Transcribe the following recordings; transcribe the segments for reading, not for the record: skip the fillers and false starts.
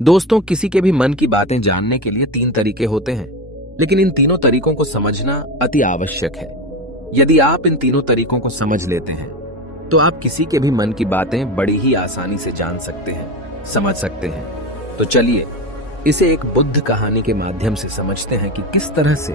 दोस्तों, किसी के भी मन की बातें जानने के लिए तीन तरीके होते हैं, लेकिन इन तीनों तरीकों को समझना अति आवश्यक है। यदि आप इन तीनों तरीकों को समझ लेते हैं तो आप किसी के भी मन की बातें बड़ी ही आसानी से जान सकते हैं, समझ सकते हैं। तो चलिए इसे एक बुद्ध कहानी के माध्यम से समझते हैं कि किस तरह से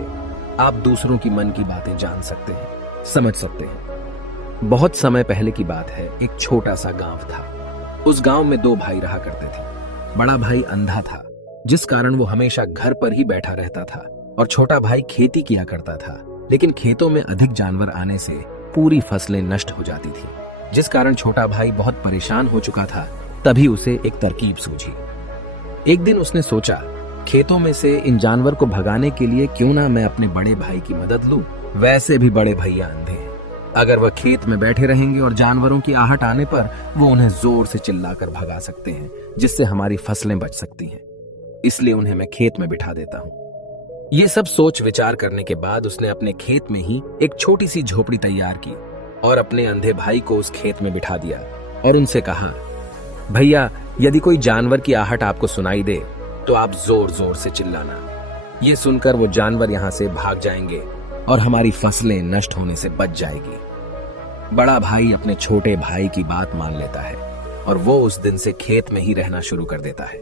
आप दूसरों की मन की बातें जान सकते हैं, समझ सकते हैं। बहुत समय पहले की बात है। एक छोटा सा गांव था। उस गांव में दो भाई रहा करते थे। बड़ा भाई अंधा था, जिस कारण वो हमेशा घर पर ही बैठा रहता था, और छोटा भाई खेती किया करता था, लेकिन खेतों में अधिक जानवर आने से पूरी फसलें नष्ट हो जाती थी, जिस कारण छोटा भाई बहुत परेशान हो चुका था। तभी उसे एक तरकीब सूझी। एक दिन उसने सोचा, खेतों में से इन जानवर को भगाने के लिए क्यों ना मैं अपने बड़े भाई की मदद लूं। वैसे भी बड़े भैया अंधे हैं, अगर वह खेत में बैठे रहेंगे और जानवरों की आहट आने पर वो उन्हें जोर से चिल्लाकर भगा सकते हैं, जिससे हमारी फसलें बच सकती हैं। इसलिए उन्हें मैं खेत में बिठा देता हूं। ये सब सोच विचार करने के बाद उसने अपने खेत में ही एक छोटी सी झोपड़ी तैयार की और अपने अंधे भाई को उस खेत में बिठा दिया और उनसे कहा, भैया, यदि कोई जानवर की आहट आपको सुनाई दे तो आप जोर जोर से चिल्लाना। ये सुनकर वो जानवर यहां से भाग जाएंगे और हमारी फसलें नष्ट होने से बच जाएगी। बड़ा भाई अपने छोटे भाई की बात मान लेता है और वो उस दिन से खेत में ही रहना शुरू कर देता है।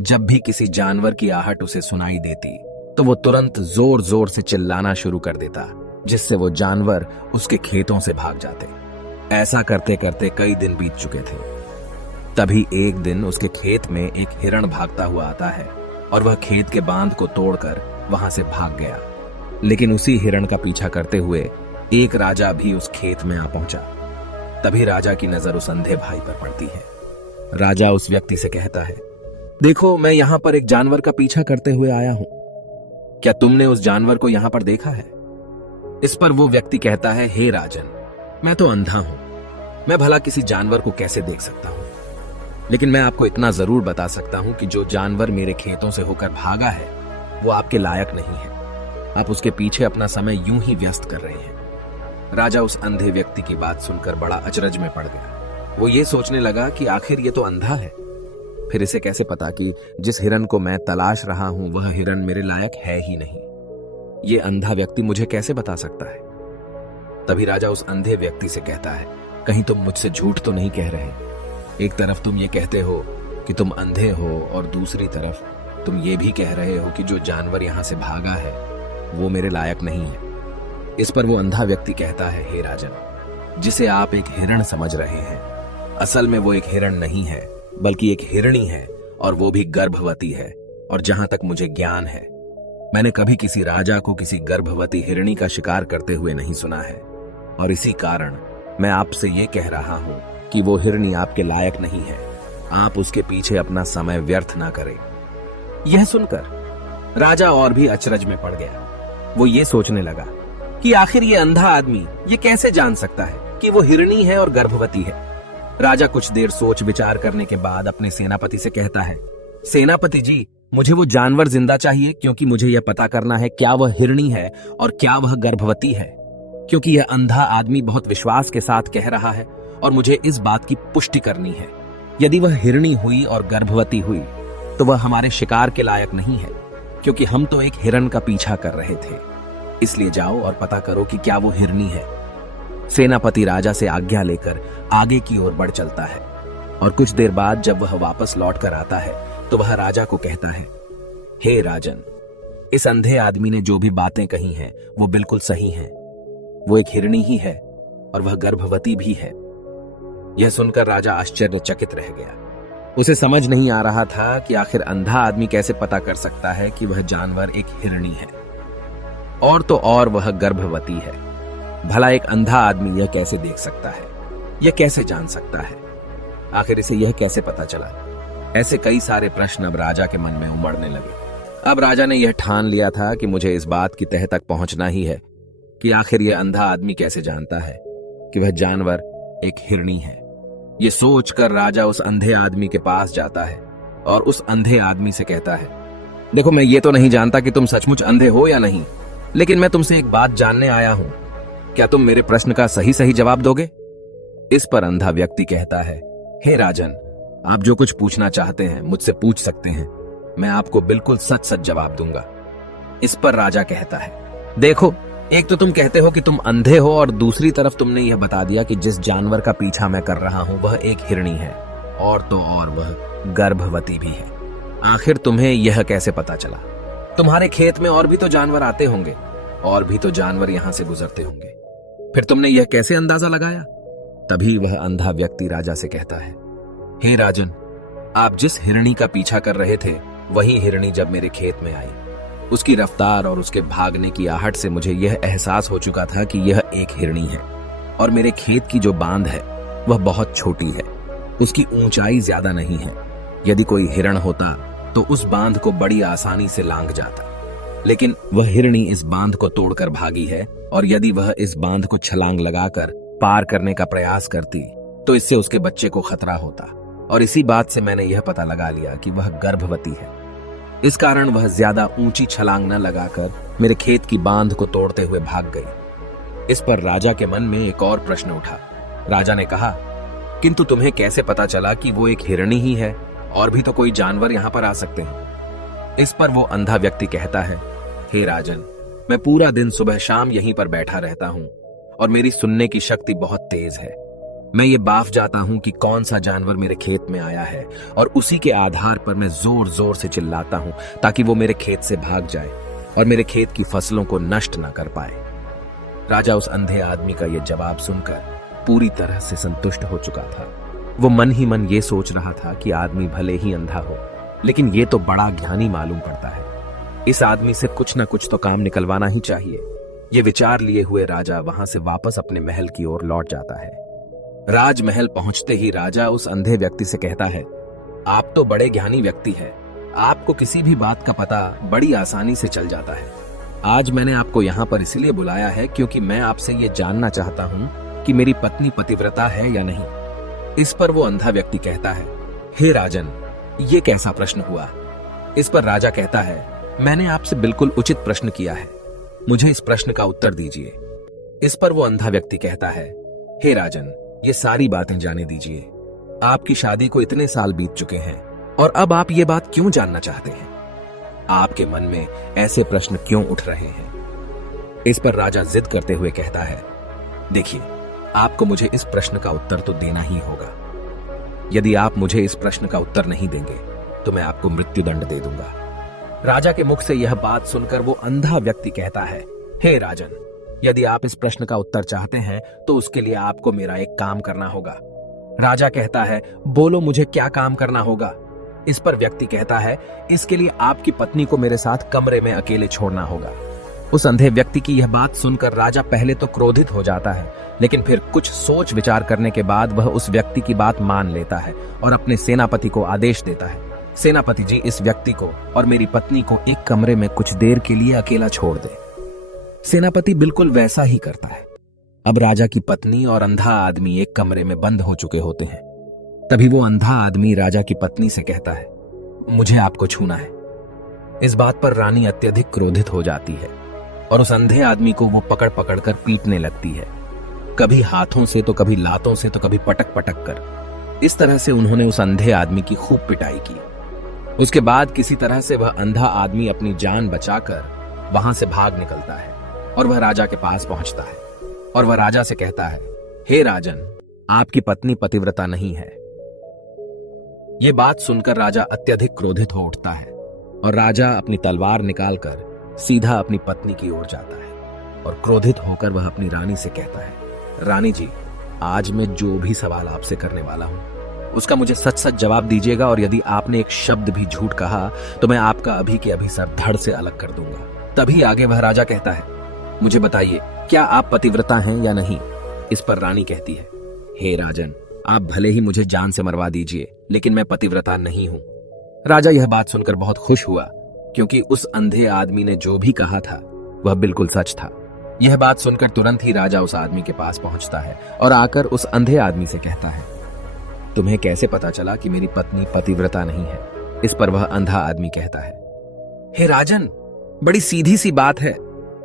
जब भी किसी जानवर की आहट उसे सुनाई देती तो वो तुरंत जोर जोर से चिल्लाना शुरू कर देता, जिससे वो जानवर उसके खेतों से भाग जाते। ऐसा करते करते कई दिन बीत चुके थे। तभी एक दिन उसके खेत में एक हिरण भागता हुआ आता है और वह खेत के बांध को तोड़कर वहां से भाग गया। लेकिन उसी हिरण का पीछा करते हुए एक राजा भी उस खेत में आ पहुंचा। तभी राजा की नजर उस अंधे भाई पर पड़ती है। राजा उस व्यक्ति से कहता है, देखो, मैं यहां पर एक जानवर का पीछा करते हुए आया हूं। क्या तुमने उस जानवर को यहां पर देखा है? इस पर वो व्यक्ति कहता है, हे राजन, मैं तो अंधा हूं, मैं भला किसी जानवर को कैसे देख सकता हूं। लेकिन मैं आपको इतना जरूर बता सकता हूं कि जो जानवर मेरे खेतों से होकर भागा है वो आपके लायक नहीं है। आप उसके पीछे अपना समय यूं ही व्यस्त कर रहे हैं। राजा उस अंधे व्यक्ति की बात सुनकर बड़ा अचरज में पड़ गया। वो ये सोचने लगा कि आखिर ये तो अंधा है, फिर इसे कैसे पता कि जिस हिरन को मैं तलाश रहा हूं वह हिरन मेरे लायक है ही नहीं। ये अंधा व्यक्ति मुझे कैसे बता सकता है? तभी राजा उस अंधे व्यक्ति से कहता है, कहीं तुम मुझसे झूठ तो नहीं कह रहे? एक तरफ तुम ये कहते हो कि तुम अंधे हो और दूसरी तरफ तुम ये भी कह रहे हो कि जो जानवर यहां से भागा है वो मेरे लायक नहीं है। इस पर वो अंधा व्यक्ति कहता है, हे राजन, जिसे आप एक हिरण समझ रहे हैं, असल में वो एक हिरण नहीं है, बल्कि एक हिरणी है, और वो भी गर्भवती है। और जहां तक मुझे ज्ञान है, मैंने कभी किसी राजा को किसी गर्भवती हिरणी का शिकार करते हुए नहीं सुना है, और इसी कारण मैं आपसे ये कह रहा हूं कि वो हिरणी आपके लायक नहीं है। आप उसके पीछे अपना समय व्यर्थ ना करें। यह सुनकर राजा और भी अचरज में पड़ गया। वो ये सोचने लगा कि आखिर ये अंधा आदमी ये कैसे जान सकता है कि वो हिरणी है और गर्भवती है। राजा कुछ देर सोच विचार करने के बाद अपने सेनापति से कहता है, सेनापति जी, मुझे वो जानवर जिंदा चाहिए, क्योंकि मुझे यह पता करना है क्या वह हिरणी है और क्या वह गर्भवती है। क्योंकि यह अंधा आदमी बहुत विश्वास के साथ कह रहा है और मुझे इस बात की पुष्टि करनी है। यदि वह हिरणी हुई और गर्भवती हुई तो वह हमारे शिकार के लायक नहीं है, क्योंकि हम तो एक हिरण का पीछा कर रहे थे। इसलिए जाओ और पता करो कि क्या वो हिरणी है। सेनापति राजा से आज्ञा लेकर आगे की ओर बढ़ चलता है, और कुछ देर बाद जब वह वापस लौट कर आता है तो वह राजा को कहता है, हे राजन, इस अंधे आदमी ने जो भी बातें कही हैं वो बिल्कुल सही हैं। वो एक हिरणी ही है और वह गर्भवती भी है। यह सुनकर राजा आश्चर्यचकित रह गया। उसे समझ नहीं आ रहा था कि आखिर अंधा आदमी कैसे पता कर सकता है कि वह जानवर एक हिरणी है, और तो और वह गर्भवती है। भला एक अंधा आदमी यह कैसे देख सकता है, यह कैसे जान सकता है, आखिर इसे यह कैसे पता चला? ऐसे कई सारे प्रश्न अब राजा के मन में उमड़ने लगे। अब राजा ने यह ठान लिया था कि मुझे इस बात की तह तक पहुंचना ही है कि आखिर यह अंधा आदमी कैसे जानता है कि वह जानवर एक हिरणी है। ये सोचकर राजा उस अंधे आदमी के पास जाता है और उस अंधे आदमी से कहता है, देखो, मैं ये तो नहीं जानता कि तुम सचमुच अंधे हो या नहीं, लेकिन मैं तुमसे एक बात जानने आया हूं। क्या तुम मेरे प्रश्न का सही सही जवाब दोगे? इस पर अंधा व्यक्ति कहता है, हे राजन, आप जो कुछ पूछना चाहते हैं मुझसे पूछ सकते हैं, मैं आपको बिल्कुल सच सच जवाब दूंगा। इस पर राजा कहता है, देखो, एक तो तुम कहते हो कि तुम अंधे हो और दूसरी तरफ तुमने यह बता दिया कि जिस जानवर का पीछा मैं कर रहा हूं वह एक हिरणी है, और तो और वह गर्भवती भी है। आखिर तुम्हें यह कैसे पता चला? तुम्हारे खेत में और भी तो जानवर आते होंगे, और भी तो जानवर यहां से गुजरते होंगे, फिर तुमने यह कैसे अंदाजा लगाया? तभी वह अंधा व्यक्ति राजा से कहता है, हे राजन, आप जिस हिरणी का पीछा कर रहे थे वही हिरणी जब मेरे खेत में आई, उसकी रफ्तार और उसके भागने की आहट से मुझे यह एहसास हो चुका था कि यह एक हिरणी है, और मेरे खेत की जो बांध है वह बहुत छोटी है, उसकी ऊंचाई ज्यादा नहीं है। यदि कोई हिरण होता तो उस बांध को बड़ी आसानी से लांघ जाता, लेकिन वह हिरणी इस बांध को तोड़कर भागी है, और यदि वह इस बांध को छलांग लगाकर पार करने का प्रयास करती तो इससे उसके बच्चे को खतरा होता, और इसी बात से मैंने यह पता लगा लिया कि वह गर्भवती है। इस कारण वह ज्यादा ऊंची छलांग न लगाकर मेरे खेत की बांध को तोड़ते हुए भाग गई। इस पर राजा के मन में एक और प्रश्न उठा। राजा ने कहा, किंतु तुम्हें कैसे पता चला कि वो एक हिरणी ही है, और भी तो कोई जानवर यहां पर आ सकते हैं? इस पर वो अंधा व्यक्ति कहता है, हे राजन, मैं पूरा दिन सुबह शाम यहीं पर बैठा रहता हूं, और मेरी सुनने की शक्ति बहुत तेज है। मैं ये बाफ जाता हूं कि कौन सा जानवर मेरे खेत में आया है, और उसी के आधार पर मैं जोर जोर से चिल्लाता हूं ताकि वो मेरे खेत से भाग जाए और मेरे खेत की फसलों को नष्ट न कर पाए। राजा उस अंधे आदमी का यह जवाब सुनकर पूरी तरह से संतुष्ट हो चुका था। वो मन ही मन ये सोच रहा था कि आदमी भले ही अंधा हो, लेकिन ये तो बड़ा ज्ञानी मालूम पड़ता है। इस आदमी से कुछ न कुछ तो काम निकलवाना ही चाहिए। ये विचार लिए हुए राजा वहां से वापस अपने महल की ओर लौट जाता है। राजमहल पहुंचते ही राजा उस अंधे व्यक्ति से कहता है, आप तो बड़े ज्ञानी व्यक्ति हैं, आपको किसी भी बात का पता बड़ी आसानी से चल जाता है। आज मैंने आपको यहाँ पर इसलिए बुलाया है क्योंकि मैं आपसे ये जानना चाहता हूँ कि मेरी पत्नी पतिव्रता है या नहीं। इस पर वो अंधा व्यक्ति कहता है, हे राजन, ये कैसा प्रश्न हुआ? इस पर राजा कहता है, मैंने आपसे बिल्कुल उचित प्रश्न किया है, मुझे इस प्रश्न का उत्तर दीजिए। इस पर वो अंधा व्यक्ति कहता है, हे राजन, ये सारी बातें जाने दीजिए। आपकी शादी को इतने साल बीत चुके हैं, और अब आप ये बात क्यों जानना चाहते हैं? आपके मन में ऐसे प्रश्न क्यों उठ रहे हैं? इस पर राजा जिद करते हुए कहता है, देखिए, आपको मुझे इस प्रश्न का उत्तर तो देना ही होगा। यदि आप मुझे इस प्रश्न का उत्तर नहीं देंगे तो मैं आपको मृत्युदंड दे दूंगा। राजा के मुख से यह बात सुनकर वो अंधा व्यक्ति कहता है, हे राजन, यदि आप इस प्रश्न का उत्तर चाहते हैं तो उसके लिए आपको मेरा एक काम करना होगा। राजा कहता है, बोलो, मुझे क्या काम करना होगा? इस पर व्यक्ति कहता है, इसके लिए आपकी पत्नी को मेरे साथ कमरे में अकेले छोड़ना होगा। उस अंधे व्यक्ति की यह बात सुनकर राजा पहले तो क्रोधित हो जाता है, लेकिन फिर कुछ सोच विचार करने के बाद वह उस व्यक्ति की बात मान लेता है और अपने सेनापति को आदेश देता है, सेनापति जी, इस व्यक्ति को और मेरी पत्नी को एक कमरे में कुछ देर के लिए अकेला छोड़ दे। सेनापति बिल्कुल वैसा ही करता है। अब राजा की पत्नी और अंधा आदमी एक कमरे में बंद हो चुके होते हैं। तभी वो अंधा आदमी राजा की पत्नी से कहता है, मुझे आपको छूना है। इस बात पर रानी अत्यधिक क्रोधित हो जाती है और उस अंधे आदमी को वो पकड़ पकड़ कर पीटने लगती है, कभी हाथों से तो कभी लातों से तो कभी पटक पटक कर। इस तरह से उन्होंने उस अंधे आदमी की खूब पिटाई की। उसके बाद किसी तरह से वह अंधा आदमी अपनी जान बचाकर वहां से भाग निकलता है और वह राजा के पास पहुंचता है और वह राजा से कहता है, हे राजन, आपकी पत्नी पतिव्रता नहीं है। यह बात सुनकर राजा अत्यधिक क्रोधित हो उठता है और राजा अपनी तलवार निकालकर सीधा अपनी पत्नी की ओर जाता है और क्रोधित होकर वह अपनी रानी से कहता है, रानी जी, आज मैं जो भी सवाल आपसे करने वाला हूं उसका मुझे सच सच जवाब दीजिएगा, और यदि आपने एक शब्द भी झूठ कहा तो मैं आपका अभी के अभी सर धड़ से अलग कर दूंगा। तभी आगे वह राजा कहता है, मुझे बताइए, क्या आप पतिव्रता हैं या नहीं? इस पर रानी कहती है, हे राजन, आप भले ही मुझे जान से मरवा दीजिए, लेकिन मैं पतिव्रता नहीं हूं। राजा यह बात सुनकर बहुत खुश हुआ, क्योंकि उस अंधे आदमी ने जो भी कहा था वह बिल्कुल सच था। यह बात सुनकर तुरंत ही राजा उस आदमी के पास पहुंचता है और आकर उस अंधे आदमी से कहता है, तुम्हें कैसे पता चला कि मेरी पत्नी पतिव्रता नहीं है? इस पर वह अंधा आदमी कहता है, हे राजन, बड़ी सीधी सी बात है।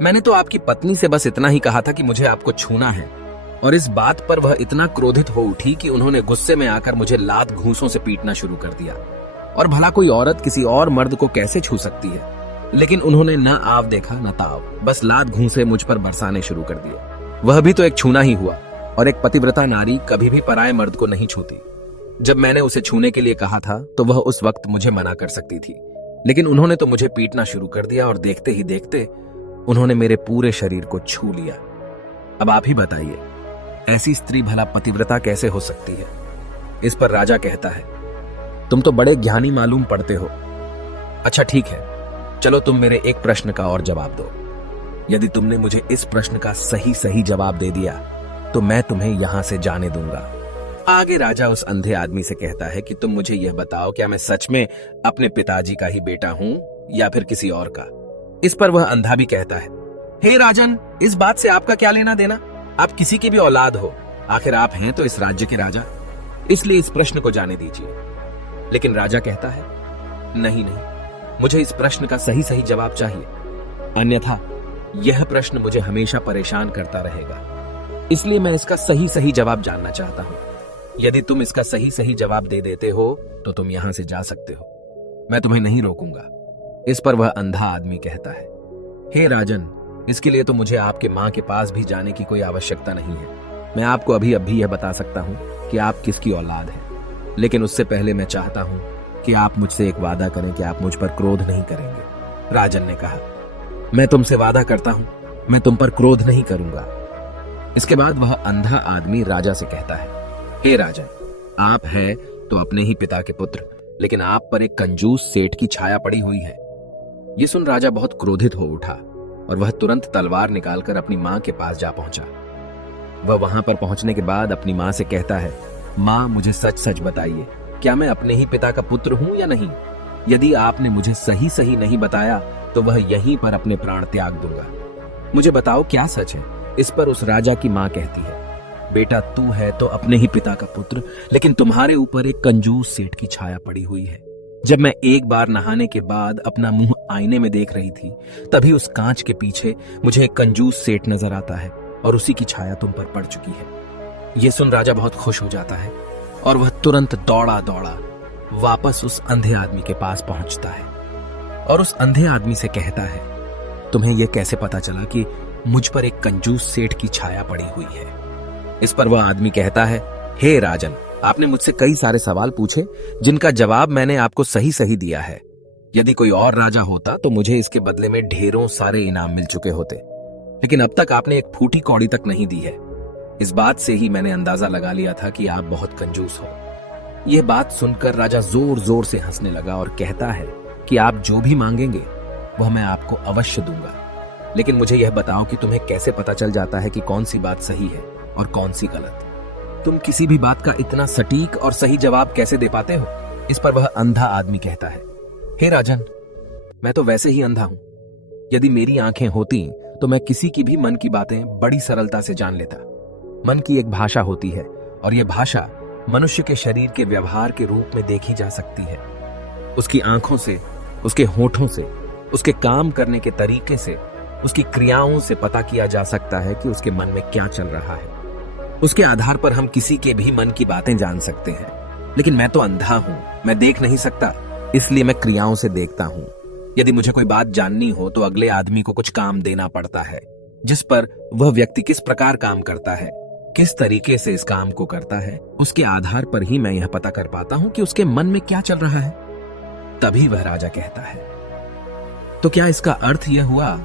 मैंने तो आपकी पत्नी से बस इतना ही कहा था कि मुझे आपको छूना है, और इस बात पर वह इतना क्रोधित हो उठी कि उन्होंने गुस्से में आकर मुझे लात घूंसों से पीटना शुरू कर दिया। और भला कोई औरत किसी और मर्द को कैसे छू सकती है, लेकिन उन्होंने न आव देखा न ताव, बस लात घूंसे मुझ पर बरसाने शुरू कर दिए। वह भी तो एक छूना ही हुआ, और एक पतिव्रता नारी कभी भी पराये मर्द को नहीं छूती। जब मैंने उसे छूने के लिए कहा था तो वह उस वक्त मुझे मना कर सकती थी, लेकिन उन्होंने तो मुझे पीटना शुरू कर दिया और देखते ही देखते उन्होंने मेरे पूरे शरीर को छू लिया। अब आप ही बताइए, ऐसी स्त्री भला पतिव्रता कैसे हो सकती है? इस पर राजा कहता है, तुम तो बड़े ज्ञानी मालूम पड़ते हो। अच्छा ठीक है, चलो तुम मेरे एक प्रश्न का और जवाब दो। यदि तुमने मुझे इस प्रश्न का सही सही जवाब दे दिया तो मैं तुम्हें यहां से जाने दूंगा। आगे राजा उस अंधे आदमी से कहता है कि तुम मुझे यह बताओ, क्या मैं सच में अपने पिताजी का ही बेटा हूं या फिर किसी और का? इस पर वह अंधा भी कहता है, हे राजन, इस बात से आपका क्या लेना देना? आप किसी की भी औलाद हो, आखिर आप हैं तो इस राज्य के राजा, इसलिए इस प्रश्न को जाने दीजिए। लेकिन राजा कहता है, नहीं नहीं, मुझे इस प्रश्न का सही सही जवाब चाहिए, अन्यथा यह प्रश्न मुझे हमेशा परेशान करता रहेगा। इसलिए मैं इसका सही सही जवाब जानना चाहता हूं। यदि तुम इसका सही सही जवाब दे देते हो तो तुम यहां से जा सकते हो, मैं तुम्हें नहीं रोकूंगा। इस पर वह अंधा आदमी कहता है, हे राजन, इसके लिए तो मुझे आपके मां के पास भी जाने की कोई आवश्यकता नहीं है। मैं आपको अभी अभी यह बता सकता हूं कि आप किसकी औलाद हैं, लेकिन उससे पहले मैं चाहता हूं कि आप मुझसे एक वादा करें कि आप मुझ पर क्रोध नहीं करेंगे। राजन ने कहा, मैं तुमसे वादा करता हूं, मैं तुम पर क्रोध नहीं करूंगा। इसके बाद वह अंधा आदमी राजा से कहता है, हे राजन, आप हैं तो अपने ही पिता के पुत्र, लेकिन आप पर एक कंजूस सेठ की छाया पड़ी हुई है। यह सुन राजा बहुत क्रोधित हो उठा और वह तुरंत तलवार निकालकर अपनी मां के पास जा पहुंचा। वह वहां पर पहुंचने के बाद अपनी मां से कहता है, मां, मुझे सच सच बताइए, क्या मैं अपने ही पिता का पुत्र हूं या नहीं? यदि आपने मुझे सही सही नहीं बताया तो वह यहीं पर अपने प्राण त्याग दूंगा। मुझे बताओ क्या सच है? इस पर उस राजा की मां कहती है, बेटा, तू है तो अपने ही पिता का पुत्र, लेकिन तुम्हारे ऊपर एक कंजूस सेठ की छाया पड़ी हुई है। जब मैं एक बार नहाने के बाद अपना मुंह आईने में देख रही थी, तभी उस कांच के पीछे मुझे एक कंजूस सेठ नजर आता है और उसी की छाया तुम पर पड़ चुकी है। यह सुन राजा बहुत खुश हो जाता है और वह तुरंत दौड़ा दौड़ा वापस उस अंधे आदमी के पास पहुंचता है और उस अंधे आदमी से कहता है, तुम्हें यह कैसे पता चला कि मुझ पर एक कंजूस सेठ की छाया पड़ी हुई है? इस पर वह आदमी कहता है, हे राजन, आपने मुझसे कई सारे सवाल पूछे जिनका जवाब मैंने आपको सही सही दिया है। यदि कोई और राजा होता तो मुझे इसके बदले में ढेरों सारे इनाम मिल चुके होते, लेकिन अब तक आपने एक फूटी कौड़ी तक नहीं दी है। इस बात से ही मैंने अंदाजा लगा लिया था कि आप बहुत कंजूस हो। यह बात सुनकर राजा जोर जोर से हंसने लगा और कहता है कि आप जो भी मांगेंगे वह मैं आपको अवश्य दूंगा, लेकिन मुझे यह बताओ कि तुम्हें कैसे पता चल जाता है कि कौन सी बात सही है और कौन सी गलत? तुम किसी भी बात का इतना सटीक और सही जवाब कैसे दे पाते हो? इस पर वह अंधा आदमी कहता है, हे राजन, मैं तो वैसे ही अंधा हूं। यदि मेरी आंखें होती तो मैं किसी की भी मन की बातें बड़ी सरलता से जान लेता। मन की एक भाषा होती है और यह भाषा मनुष्य के शरीर के व्यवहार के रूप में देखी जा सकती है। उसकी आंखों से, उसके होठों से, उसके काम करने के तरीके से, उसकी क्रियाओं से पता किया जा सकता है कि उसके मन में क्या चल रहा है। उसके आधार पर हम किसी के भी मन की बातें जान सकते हैं। लेकिन मैं तो अंधा हूं, मैं देख नहीं सकता, इसलिए मैं क्रियाओं से देखता हूं। यदि मुझे कोई बात जाननी हो तो अगले आदमी को कुछ काम देना पड़ता है, जिस पर वह व्यक्ति किस प्रकार काम करता है, किस तरीके से इस काम को करता है, उसके आधार पर ही मैं यह पता कर पाता हूं कि उसके मन में क्या चल रहा है। तभी वह राजा कहता है, तो क्या इसका अर्थ यह हुआ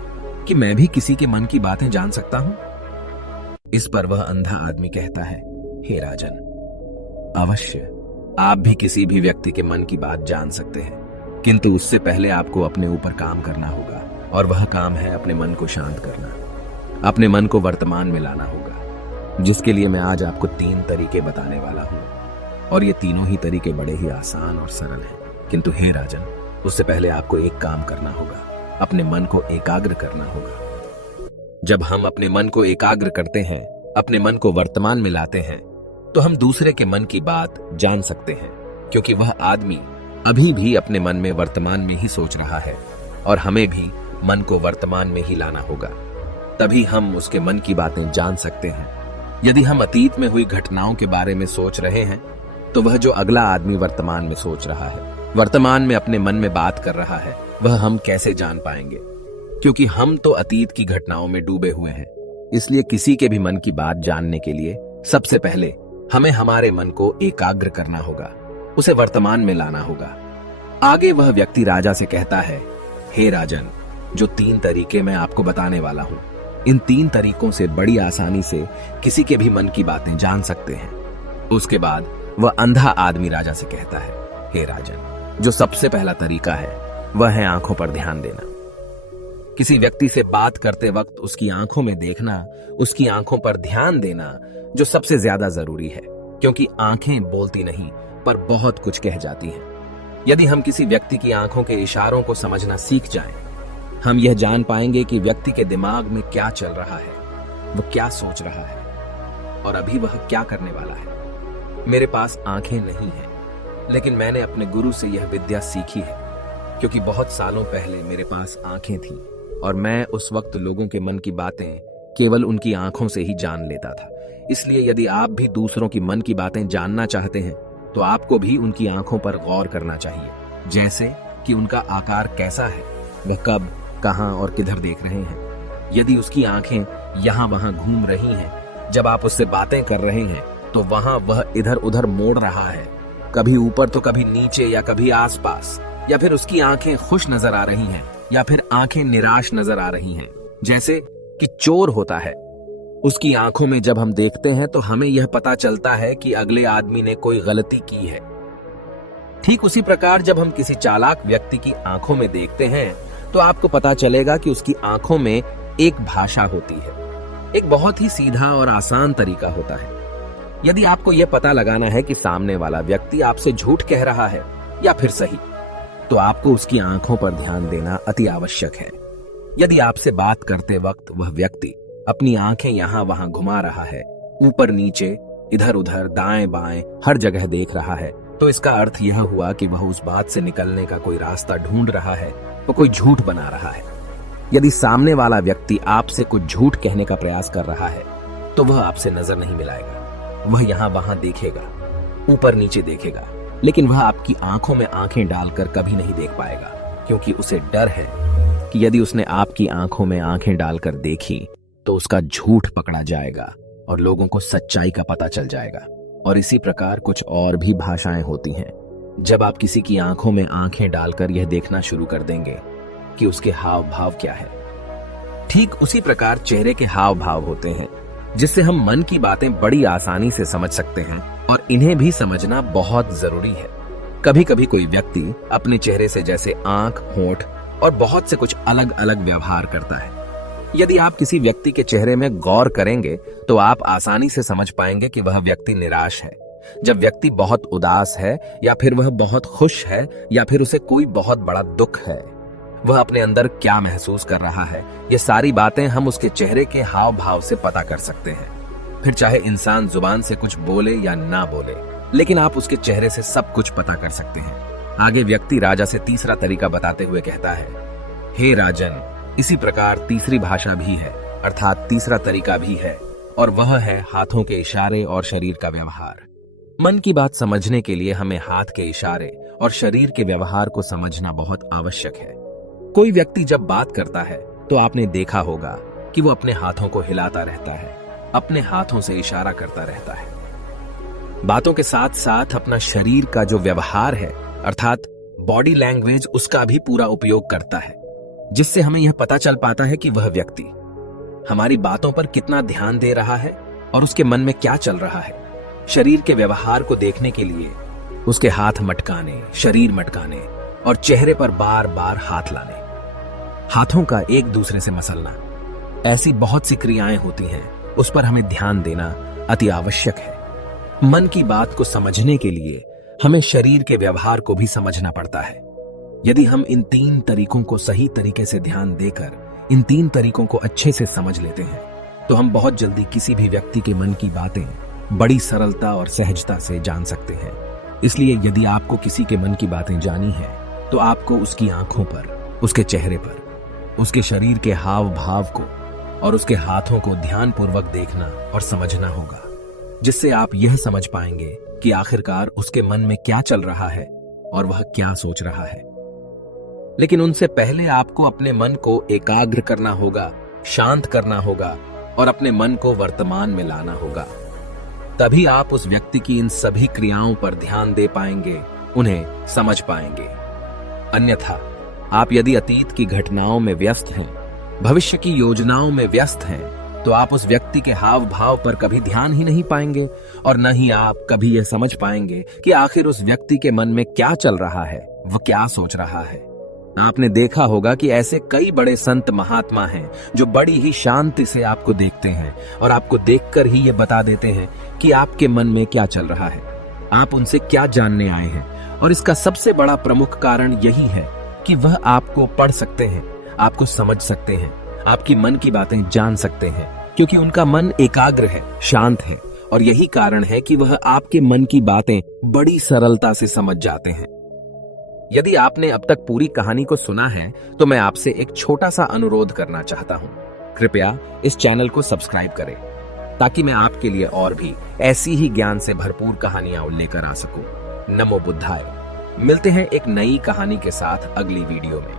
कि मैं भी किसी के मन की बातें जान सकता हूं? इस पर वह अंधा आदमी कहता है, हे राजन, अवश्य आप भी किसी भी व्यक्ति के मन की बात जान सकते हैं, किंतु उससे पहले आपको अपने ऊपर काम करना होगा, और वह काम है अपने मन को शांत करना, अपने मन को वर्तमान में लाना होगा, जिसके लिए मैं आज आपको 3 तरीके बताने वाला हूं। और ये तीनों ही तरीके बड़े ही आसान और सरल हैं। किंतु हे राजन, उससे पहले आपको एक काम करना होगा, अपने मन को एकाग्र करना होगा। जब हम अपने मन को एकाग्र करते हैं, अपने मन को वर्तमान में लाते हैं, तो हम दूसरे के मन की बात जान सकते हैं, क्योंकि वह आदमी अभी भी अपने मन में वर्तमान में ही सोच रहा है, और हमें भी मन को वर्तमान में ही लाना होगा। तभी हम उसके मन की बातें जान सकते हैं। यदि हम अतीत में हुई घटनाओं के बारे में सोच रहे हैं तो वह जो अगला आदमी वर्तमान में सोच रहा है, वर्तमान में अपने मन में बात कर रहा है, वह हम कैसे जान पाएंगे? क्योंकि हम तो अतीत की घटनाओं में डूबे हुए हैं। इसलिए किसी के भी मन की बात जानने के लिए सबसे पहले हमें हमारे मन को एकाग्र करना होगा, उसे वर्तमान में लाना होगा। आगे वह व्यक्ति राजा से कहता है, हे राजन, जो 3 तरीके मैं आपको बताने वाला हूं, इन 3 तरीकों से बड़ी आसानी से किसी के भी मन की बातें जान सकते हैं। उसके बाद वह अंधा आदमी राजा से कहता है, हे राजन, जो सबसे पहला तरीका है वह है आंखों पर ध्यान देना। किसी व्यक्ति से बात करते वक्त उसकी आंखों में देखना, उसकी आंखों पर ध्यान देना जो सबसे ज्यादा जरूरी है, क्योंकि आंखें बोलती नहीं पर बहुत कुछ कह जाती हैं। यदि हम किसी व्यक्ति की आंखों के इशारों को समझना सीख जाएं, हम यह जान पाएंगे कि व्यक्ति के दिमाग में क्या चल रहा है, वह क्या सोच रहा है और अभी वह क्या करने वाला है। मेरे पास आंखें नहीं हैं, लेकिन मैंने अपने गुरु से यह विद्या सीखी है, क्योंकि बहुत सालों पहले मेरे पास आंखें थीं और मैं उस वक्त लोगों के मन की बातें केवल उनकी आंखों से ही जान लेता था। इसलिए यदि आप भी दूसरों की मन की बातें जानना चाहते हैं तो आपको भी उनकी आंखों पर गौर करना चाहिए, जैसे कि उनका आकार कैसा है, वह कब, कहां और किधर देख रहे हैं। यदि उसकी आंखें यहां वहां घूम रही हैं, जब आप उससे बातें कर रहे हैं तो वहां वह इधर उधर मोड़ रहा है, कभी ऊपर तो कभी नीचे या कभी आसपास, या फिर उसकी आंखें खुश नजर आ रही हैं या फिर आंखें निराश नजर आ रही हैं, जैसे कि चोर होता है। उसकी आंखों में जब हम देखते हैं तो हमें यह पता चलता है कि अगले आदमी ने कोई गलती की है। ठीक उसी प्रकार जब हम किसी चालाक व्यक्ति की आंखों में देखते हैं तो आपको पता चलेगा कि उसकी आंखों में एक भाषा होती है। एक बहुत ही सीधा और आसान तरीका होता है। यदि आपको यह पता लगाना है कि सामने वाला व्यक्ति आपसे झूठ कह रहा है या फिर सही, तो आपको उसकी आंखों पर ध्यान देना अति आवश्यक है। यदि आपसे बात करते वक्त वह व्यक्ति अपनी आंखें यहां वहां घुमा रहा है, ऊपर नीचे, इधर उधर, दाएं बाएं, हर जगह देख रहा है, तो इसका अर्थ यह हुआ कि वह उस बात से निकलने का कोई रास्ता ढूंढ रहा है, वो कोई झूठ बना रहा है। यदि सामने वाला व्यक्ति आपसे कुछ झूठ कहने का प्रयास कर रहा है तो वह आपसे नजर नहीं मिलाएगा। वह यहां वहां देखेगा, ऊपर नीचे देखेगा, लेकिन वह आपकी आंखों में आंखें डालकर कभी नहीं देख पाएगा, क्योंकि उसे डर है कि यदि उसने आपकी आंखों में आंखें डालकर देखी तो उसका झूठ पकड़ा जाएगा और लोगों को सच्चाई का पता चल जाएगा। और इसी प्रकार कुछ और भी भाषाएं होती हैं। जब आप किसी की आंखों में आंखें डालकर यह देखना शुरू कर देंगे कि उसके हाव भाव क्या है, ठीक उसी प्रकार चेहरे के हाव भाव होते हैं, जिससे हम मन की बातें बड़ी आसानी से समझ सकते हैं और इन्हें भी समझना बहुत जरूरी है। कभी कभी कोई व्यक्ति अपने चेहरे से जैसे आंख, होंठ और बहुत से कुछ अलग अलग व्यवहार करता है। यदि आप किसी व्यक्ति के चेहरे में गौर करेंगे तो आप आसानी से समझ पाएंगे कि वह व्यक्ति निराश है, जब व्यक्ति बहुत उदास है, या फिर वह बहुत खुश है, या फिर उसे कोई बहुत बड़ा दुख है। वह अपने अंदर क्या महसूस कर रहा है, ये सारी बातें हम उसके चेहरे के हाव भाव से पता कर सकते हैं। फिर चाहे इंसान जुबान से कुछ बोले या ना बोले, लेकिन आप उसके चेहरे से सब कुछ पता कर सकते हैं। आगे व्यक्ति राजा से तीसरा तरीका बताते हुए कहता है, हे राजन, इसी प्रकार तीसरी भाषा भी है, अर्थात तीसरा तरीका भी है, और वह है हाथों के इशारे और शरीर का व्यवहार। मन की बात समझने के लिए हमें हाथ के इशारे और शरीर के व्यवहार को समझना बहुत आवश्यक है। कोई व्यक्ति जब बात करता है तो आपने देखा होगा कि वो अपने हाथों को हिलाता रहता है, अपने हाथों से इशारा करता रहता है। बातों के साथ साथ अपना शरीर का जो व्यवहार है, अर्थात बॉडी लैंग्वेज, उसका भी पूरा उपयोग करता है, जिससे हमें यह पता चल पाता है कि वह व्यक्ति हमारी बातों पर कितना ध्यान दे रहा है और उसके मन में क्या चल रहा है। शरीर के व्यवहार को देखने के लिए उसके हाथ मटकाने, शरीर मटकाने और चेहरे पर बार बार हाथ लाने, हाथों का एक दूसरे से मसलना, ऐसी बहुत सी क्रियाएं होती हैं, उस पर हमें ध्यान देना अति आवश्यक है। मन की बात को समझने के लिए हमें शरीर के व्यवहार को भी समझना पड़ता है। यदि हम इन 3 तरीकों को सही तरीके से ध्यान देकर इन 3 तरीकों को अच्छे से समझ लेते हैं तो हम बहुत जल्दी किसी भी व्यक्ति के मन की बातें बड़ी सरलता और सहजता से जान सकते हैं। इसलिए यदि आपको किसी के मन की बातें जानी है तो आपको उसकी आंखों पर, उसके चेहरे पर, उसके शरीर के हाव भाव को और उसके हाथों को ध्यानपूर्वक देखना और समझना होगा, जिससे आप यह समझ पाएंगे कि आखिरकार उसके मन में क्या चल रहा है और वह क्या सोच रहा है। लेकिन उनसे पहले आपको अपने मन को एकाग्र करना होगा, शांत करना होगा और अपने मन को वर्तमान में लाना होगा। तभी आप उस व्यक्ति की इन सभी क्रियाओं पर ध्यान दे पाएंगे, उन्हें समझ पाएंगे। अन्यथा आप यदि अतीत की घटनाओं में व्यस्त हैं, भविष्य की योजनाओं में व्यस्त हैं, तो आप उस व्यक्ति के हाव भाव पर कभी ध्यान ही नहीं पाएंगे और न ही आप कभी यह समझ पाएंगे कि आखिर उस व्यक्ति के मन में क्या चल रहा है, वह क्या सोच रहा है। आपने देखा होगा कि ऐसे कई बड़े संत महात्मा हैं जो बड़ी ही शांति से आपको देखते हैं और आपको देखकर ही ये बता देते हैं कि आपके मन में क्या चल रहा है, आप उनसे क्या जानने आए हैं। और इसका सबसे बड़ा प्रमुख कारण यही है कि वह आपको पढ़ सकते हैं, आपको समझ सकते हैं, आपकी मन की बातें जान सकते हैं, क्योंकि उनका मन एकाग्र है, शांत है और यही कारण है कि वह आपके मन की बातें बड़ी सरलता से समझ जाते हैं। यदि आपने अब तक पूरी कहानी को सुना है तो मैं आपसे एक छोटा सा अनुरोध करना चाहता हूं। कृपया इस चैनल को सब्सक्राइब करें ताकि मैं आपके लिए और भी ऐसी ही ज्ञान से भरपूर कहानियां लेकर आ सकूं। नमो बुद्धाय। मिलते हैं एक नई कहानी के साथ अगली वीडियो में।